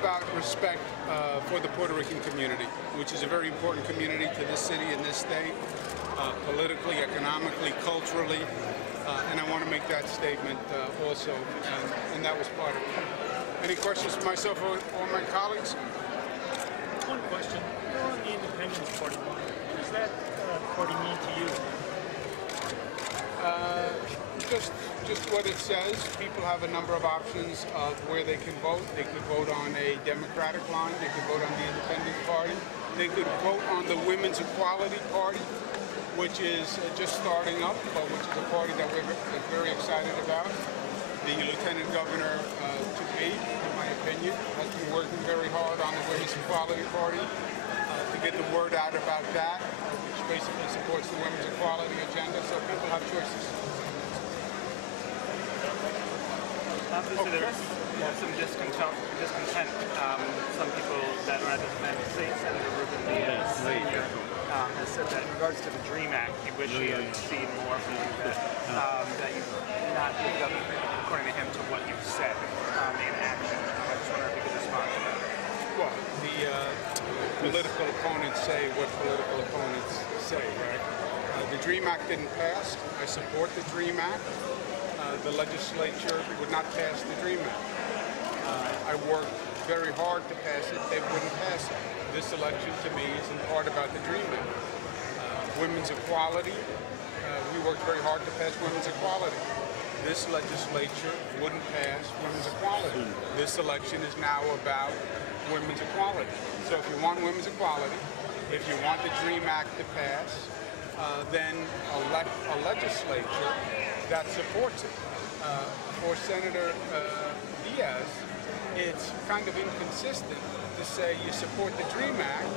about respect for the Puerto Rican community, which is a very important community to this city and this state, politically, economically, culturally, and I want to make that statement also, and that was part of it. Any questions for myself or my colleagues? One question. You're on the Independence Party. What does that party mean to you? Just what it says. People have a number of options of where they can vote. They could vote on a Democratic line. They could vote on the Independent Party. They could vote on the Women's Equality Party, which is just starting up, but which is a party that we're very excited about. The Lieutenant Governor, to me, in my opinion, has been working very hard on the Women's Equality Party to get the word out about that, which basically supports the women's equality agenda, so people have choices. Obviously, there's some discontent. Some people that are at the United States, Senator Ruben Diaz Sr. Has said that in regards to the DREAM Act, he wished he had seen more from you, that you've not lived up, according to him, to what you've said in action. I just wonder if you could respond to that. Well, the political opponents say what political opponents say, right? The DREAM Act didn't pass. I support the DREAM Act. The legislature would not pass the DREAM Act. I worked very hard to pass it. They wouldn't pass it. This election, to me, is in part about the DREAM Act. Women's equality, we worked very hard to pass women's equality. This legislature wouldn't pass women's equality. This election is now about women's equality. So if you want women's equality, if you want the DREAM Act to pass, then elect a legislature that supports it. For Senator Diaz, it's kind of inconsistent to say you support the DREAM Act,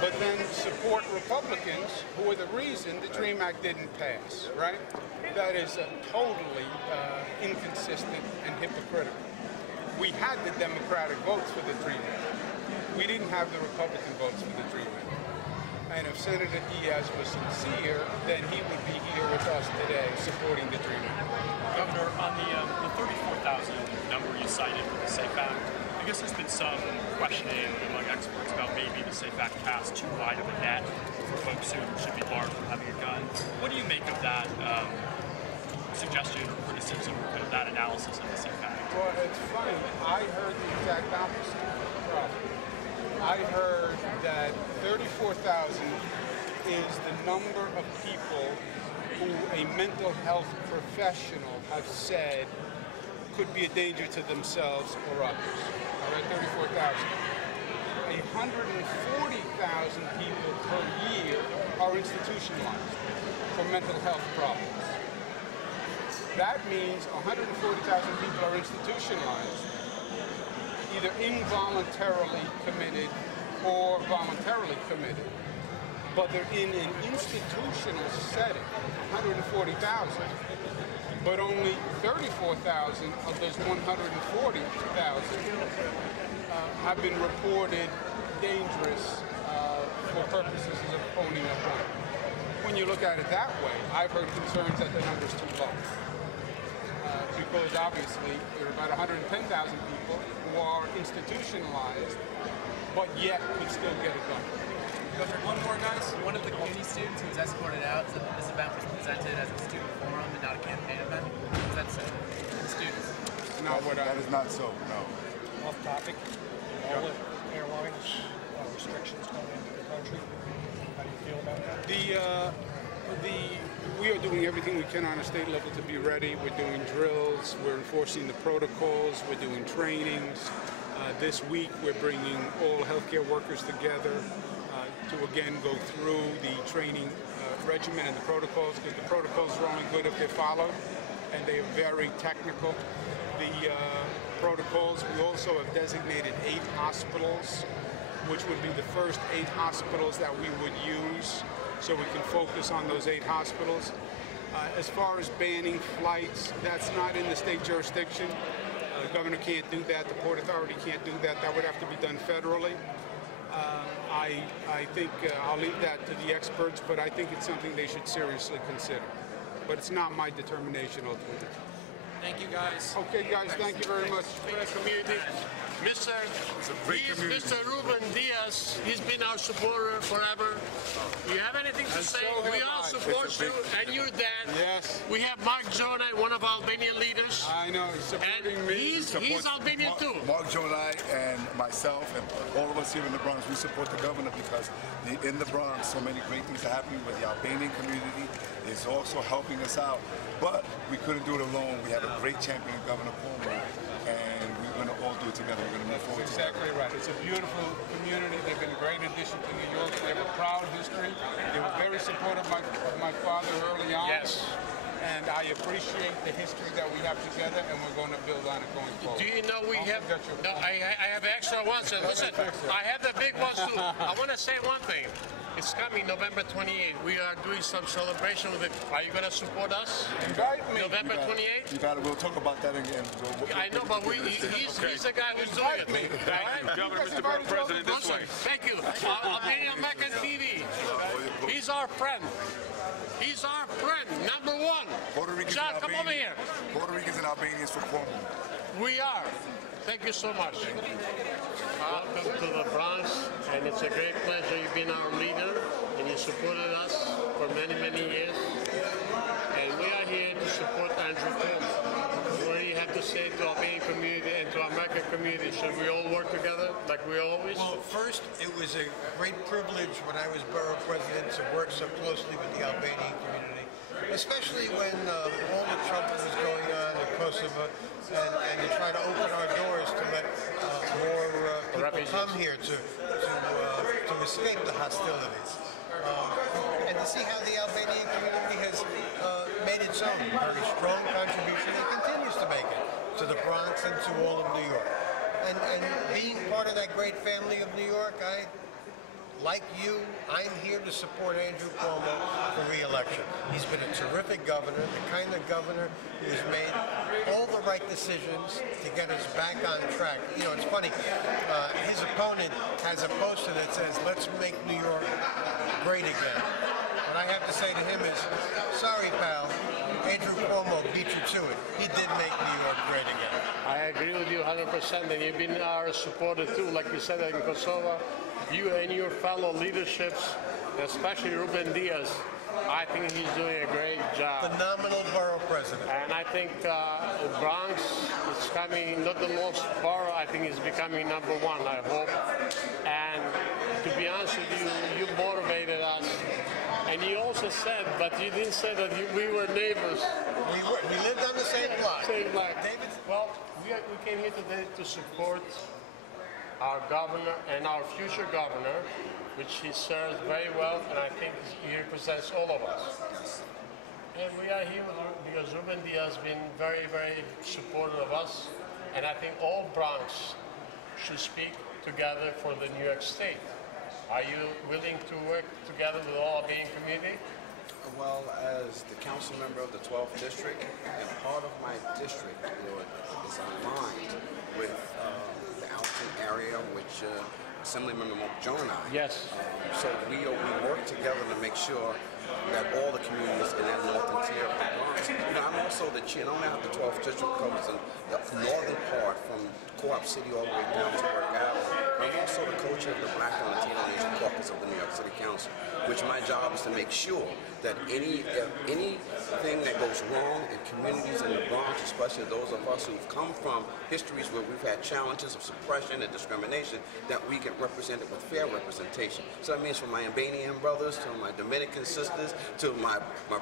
but then support Republicans who are the reason the DREAM Act didn't pass, right? That is totally inconsistent and hypocritical. We had the Democratic votes for the DREAM Act. We didn't have the Republican votes for the DREAM Act. And if Senator Diaz was sincere, then he would be here with us today supporting the DREAM Act. Governor, on the 34,000 number you cited for the SAFE Act, I guess there's been some questioning among experts about maybe the SAFE Act cast too wide of a net for folks who should be barred from having a gun. What do you make of that suggestion or criticism, of that analysis of the SAFE Act? Well, it's funny. I heard the exact opposite. I heard that 34,000 is the number of people who a mental health professional have said could be a danger to themselves or others. All right, 34,000. 140,000 people per year are institutionalized for mental health problems. That means 140,000 people are institutionalized, either involuntarily committed or voluntarily committed, but they're in an institutional setting, 140,000, but only 34,000 of those 140,000 have been reported dangerous for purposes of owning a gun. When you look at it that way, I've heard concerns that the number's too low. Because obviously there are about 110,000 people who are institutionalized, but yet could still get a gun. Governor, one more, guys. One of the community students who was escorted out said that this event was presented as a student forum and not a campaign event. Is that so? Students? That is not so, no. Off topic, all the airlines restrictions going into the country. How do you feel about that? We are doing everything we can on a state level to be ready. We're doing drills, we're enforcing the protocols, we're doing trainings. This week we're bringing all healthcare workers together to again go through the training regimen and the protocols, because the protocols are only good if they're followed, and they are very technical. The protocols, we also have designated 8 hospitals, which would be the first 8 hospitals that we would use, so we can focus on those 8 hospitals. As far as banning flights, that's not in the state jurisdiction. The governor can't do that, the Port Authority can't do that. That would have to be done federally. I think I'll leave that to the experts, but I think it's something they should seriously consider. But it's not my determination ultimately. Thank you, guys. Okay, guys, thank you very much. Community. Mr. Ruben Diaz, he's been our supporter forever. Do you have anything to say? so We have all I. support you and your dad. Yes. We have Mark Jonai, one of Albanian leaders. I know, he's supporting And me. he's Albanian too. Mark Jonai and myself and all of us here in the Bronx, we support the governor because in the Bronx, so many great things are happening with the Albanian community. Is also helping us out. But we couldn't do it alone. We have a great champion, Governor COUMO, and we're going to all do it together. We're going to move forward together. Exactly right. It's a beautiful community. They've been a great addition to New York. They have a proud history. They were very supportive of my father early on. Yes. And I appreciate the history that we have together, and we're going to build on it going forward. Do you know we Don't have? forget your- No, I have extra ones. And listen, I have the big ones too. I want to say one thing. It's coming November 28th. We are doing some celebration with it. Are you going to support us? Invite me. November 28th? You got it. We'll talk about that again. I know, but he's the guy who's doing it. Invite me. All right? Governor, Mr. Borough President, this Listen, way. thank you. Albanian American TV. He's our friend. He's our friend, number one. Puerto Ricans John, and come over here. Albanians. Puerto Ricans and Albanians for COUMO. We are. Thank you so much. Welcome to the Bronx, and it's a great pleasure. You've been our leader, and you supported us for many, many years. And we are here to support Andrew COUMO. What do you have to say to Albanian community and to American community? Should we all work together like we always? Well, first, it was a great privilege when I was borough president to work so closely with the Albanian community, especially when all the trouble was going on in Kosovo, and to try to open our doors to let more people come here to escape the hostilities. And to see how the Albanian community has made its own very strong contribution and continues to make it to the Bronx and to all of New York. And being part of that great family of New York, like you, I'm here to support Andrew COUMO for re-election. He's been a terrific governor, the kind of governor who has made all the right decisions to get us back on track. You know, it's funny, his opponent has a poster that says, "Let's make New York great again." What I have to say to him is, sorry, pal, Andrew COUMO beat you to it. He did make New York great again. I agree with you 100%, and you've been our supporter too, like you said in Kosovo. You and your fellow leaderships, especially Ruben Diaz, I think he's doing a great job. Phenomenal borough president. And I think Bronx is coming, not the most borough, I think he's becoming number one, I hope. And to be honest with you, you motivated us. And you also said, but you didn't say that we were neighbors. We lived on the same block. Same block. Well, we came here today to support our governor and our future governor, which he serves very well, and I think he represents all of us. And we are here because Ruben Diaz has been very, very supportive of us, and I think all Bronx should speak together for the New York State. Are you willing to work together with all Albanian community? Well, as the council member of the 12th district, and part of my district, is aligned with the Alton area, which Assemblymember Mark Jonai. Yes. So we work together to make sure that all the communities in that northern tier of the Bronx. You know, I'm also the chair, not only have the 12th district covers the northern part from Co-op City all the way down to Park Avenue. I'm also the co-chair of the Black and Latino Nation Caucus of the New York City Council, which my job is to make sure that anything that goes wrong in communities in the Bronx, especially those of us who've come from histories where we've had challenges of suppression and discrimination, that we get represented with fair representation. So that means from my Albanian brothers to my Dominican sisters to my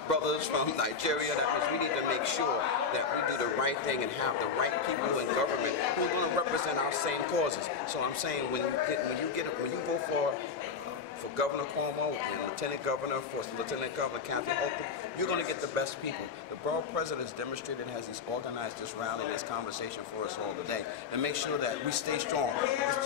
brothers from Nigeria, that means we need to make sure that we do the right thing and have the right people in government who are going to represent our same causes. So I'm saying when you go for Governor COUMO and Lieutenant Governor Kathy Hochul, you're going to get the best people. The borough president has demonstrated, he's organized this rally and this conversation for us all today, and make sure that we stay strong.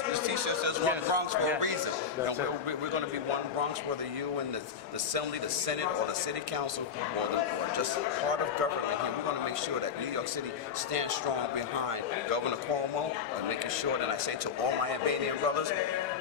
This T-shirt says one Bronx for a reason. And we're going to be one Bronx, whether you in the Assembly, the Senate, or the City Council, or just part of government here. We're going to make sure that New York City stands strong behind Governor COUMO, and making sure that I say to all my Albanian brothers,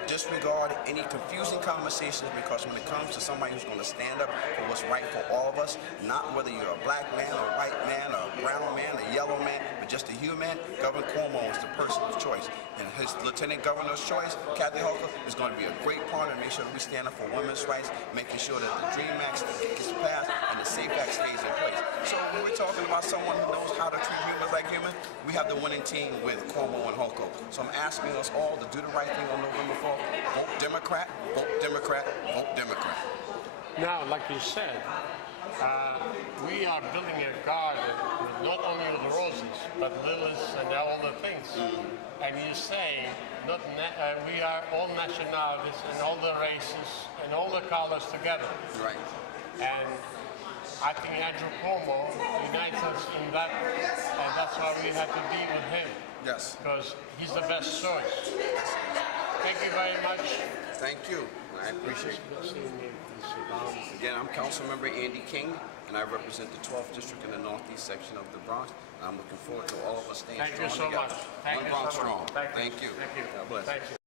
disregard any confusing conversations, because when it comes to somebody who's going to stand up for what's right for all of us, not whether you're a black man, a white man, a brown man, a yellow man, but just a human, Governor Cuomo is the person of choice. And his Lieutenant Governor's choice, Kathy Hochul, is going to be a great partner to make sure that we stand up for women's rights, making sure that the DREAM Act gets passed and the SAFE Act stays in place. So when we're talking about someone who knows how to treat humans like humans, we have the winning team with Cuomo and Hochul. So I'm asking us all to do the right thing on November 4th. Vote Democrat, vote Democrat, vote Democrat. Now, like you said, we are building a garden with not only the roses, but lilies and all the things. And you say, we are all nationalities and all the races and all the colors together. Right. And I think Andrew Cuomo unites us in that, and that's why we have to be with him. Yes. Because he's the best choice. Thank you very much. Thank you. I appreciate it. Again, I'm Councilmember Andy King, and I represent the 12th District in the Northeast section of the Bronx. And I'm looking forward to all of us staying strong together. Thank you so much. One Bronx strong. Thank you. Thank you. Thank you. God bless. Thank you.